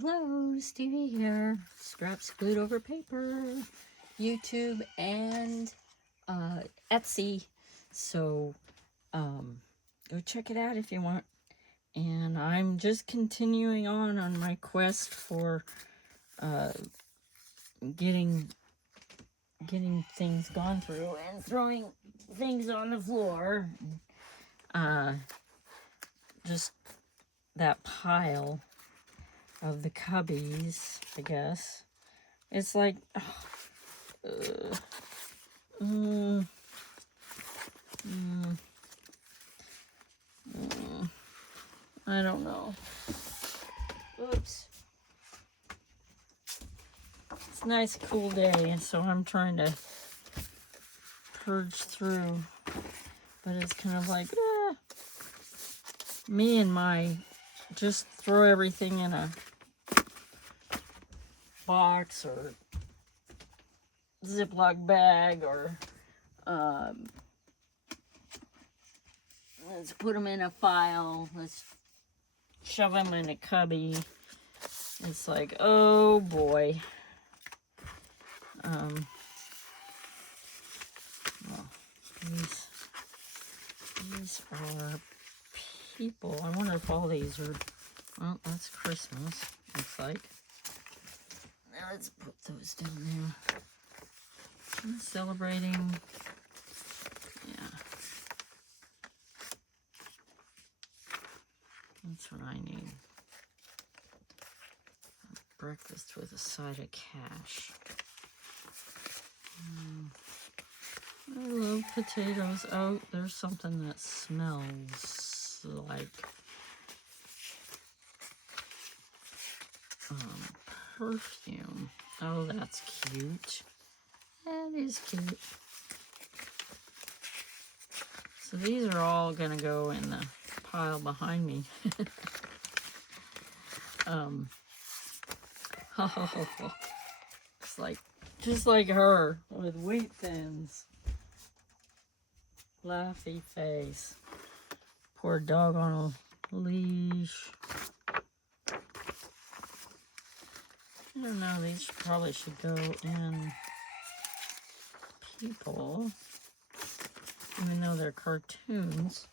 Hello, Stevie here. Scraps glued over paper, YouTube, and Etsy. So go check it out if you want. And I'm just continuing on my quest for getting things gone through and throwing things on the floor. Just that pile of the cubbies, I guess. It's like, I don't know. Oops. It's a nice cool day, so I'm trying to purge through, but it's kind of like, me and my just throw everything in a box or Ziploc bag, or let's put them in a file, let's shove them in a cubby. It's like, oh boy. Well, these are people. I wonder if all these are, well, that's Christmas, looks like. Now let's put those down there. Celebrating, yeah. That's what I need. Breakfast with a side of cash. I love potatoes. Oh, there's something that smells like perfume. Oh, that's cute. That is cute. So these are all gonna go in the pile behind me. It's like, just like her with wheat thins. Laughy face. Poor dog on a leash. I don't know, these probably should go in people, even though they're cartoons.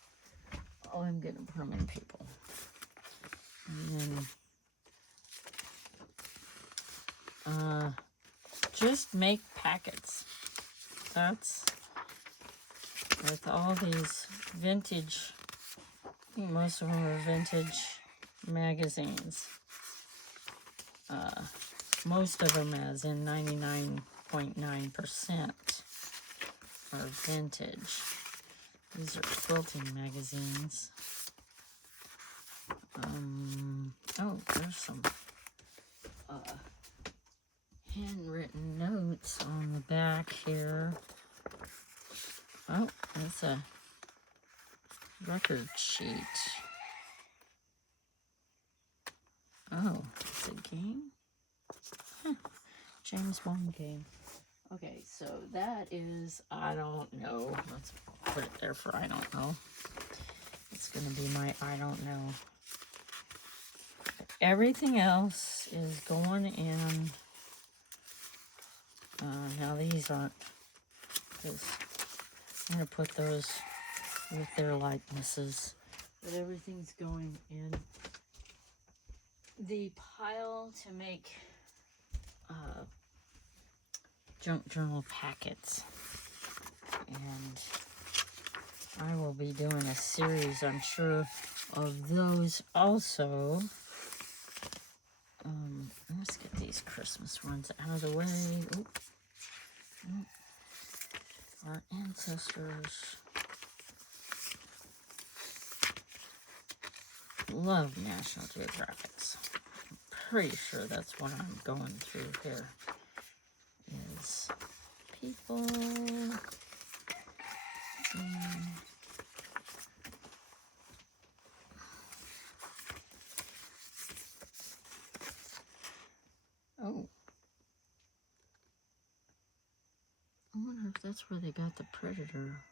Oh, I'm gonna put them in people. And then just make packets. That's with all these vintage, I think most of them are vintage magazines. Most of them, as in 99.9%, are vintage. These are quilting magazines. Oh, there's some handwritten notes on the back here. Oh, that's a record sheet. Oh, it's a game? Huh. James Bond game. Okay, so that is, I don't know. Let's put it there for I don't know. It's going to be my I don't know. Everything else is going in. Now these aren't, because I'm going to put those with their likenesses. But everything's going in the pile to make junk journal packets. And I will be doing a series, I'm sure, of those also. Let's get these Christmas ones out of the way. Oop. Oop. Our ancestors love National Geographics. I'm pretty sure that's what I'm going through here. Is people. Oh. I wonder if that's where they got the predator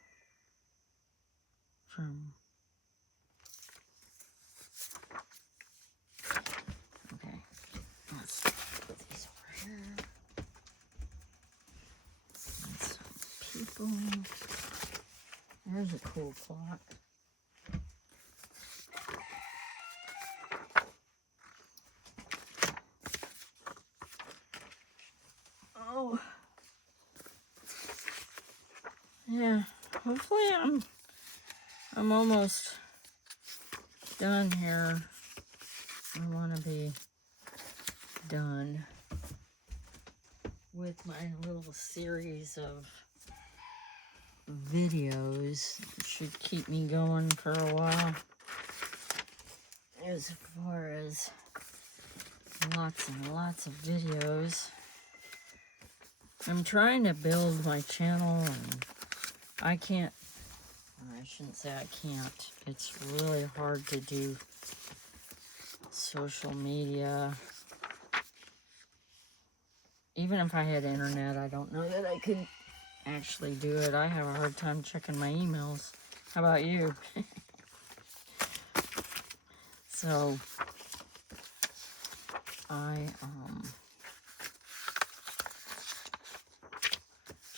from. Okay. Boom. There's a cool clock. Oh. Yeah, hopefully I'm almost done here. I want to be done with my little series of videos. It should keep me going for a while. As far as lots and lots of videos. I'm trying to build my channel, and I can't, I shouldn't say I can't. It's really hard to do social media. Even if I had internet, I don't know that I could actually do it. I have a hard time checking my emails. How about you? So, I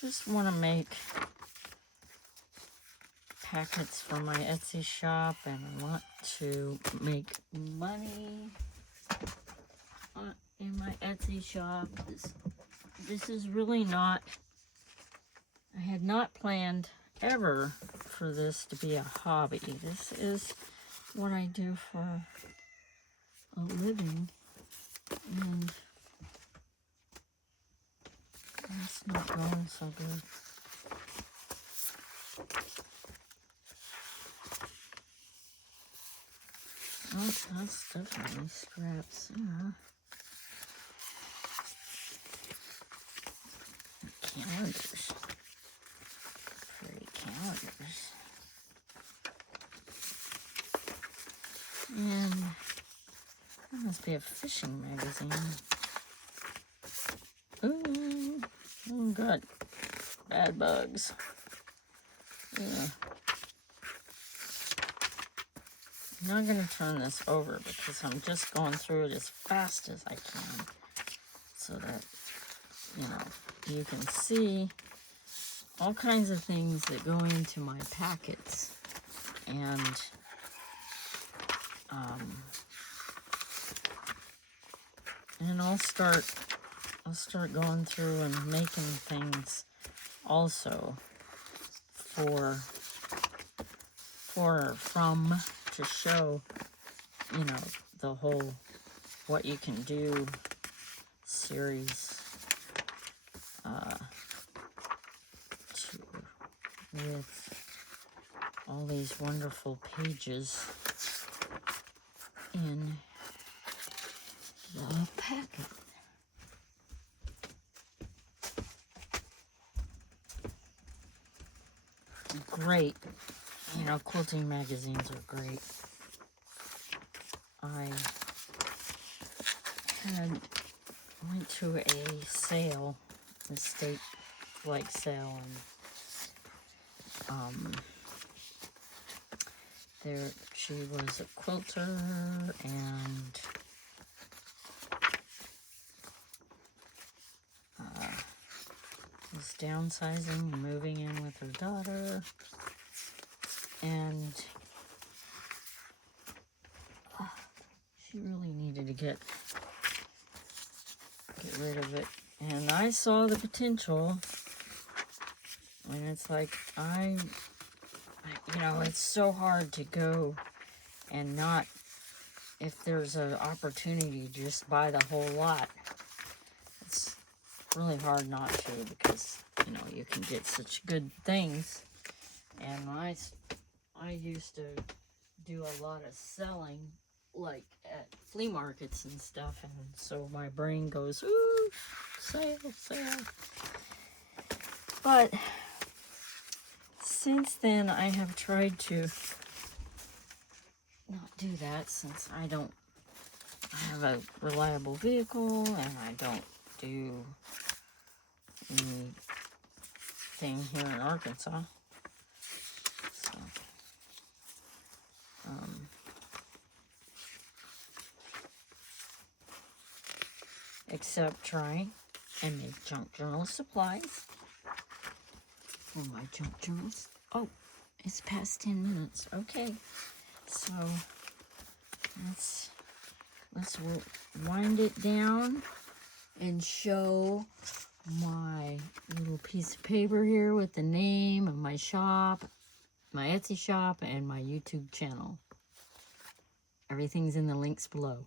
just want to make packets for my Etsy shop, and I want to make money in my Etsy shop. This is really not, I had not planned ever for this to be a hobby. This is what I do for a living, and it's not going so good. Oh, that's definitely scraps. Yeah. Calendars. Pretty calendars. And that must be a fishing magazine. Ooh, oh god, bad bugs. Yeah. I'm not going to turn this over because I'm just going through it as fast as I can so that, you know, you can see all kinds of things that go into my packets. And I'll start going through and making things also from to show, you know, the whole what you can do series with all these wonderful pages in the packet. Great. You know, quilting magazines are great. I went to a sale, a state-like sale, and there she was a quilter and was downsizing and moving in with her daughter, and she really needed to get rid of it. And I saw the potential, and it's like, you know, it's so hard to go and not, if there's an opportunity to just buy the whole lot, it's really hard not to, because, you know, you can get such good things. And I used to do a lot of selling, like at flea markets and stuff, and so my brain goes, ooh, sale, sale. But since then, I have tried to not do that, since I have a reliable vehicle, and I don't do anything here in Arkansas. So, except try and make junk journal supplies. for my junk journals. Oh, it's past 10 minutes. Okay, so let's wind it down and show my little piece of paper here with the name of my shop, my Etsy shop, and my YouTube channel. Everything's in the links below.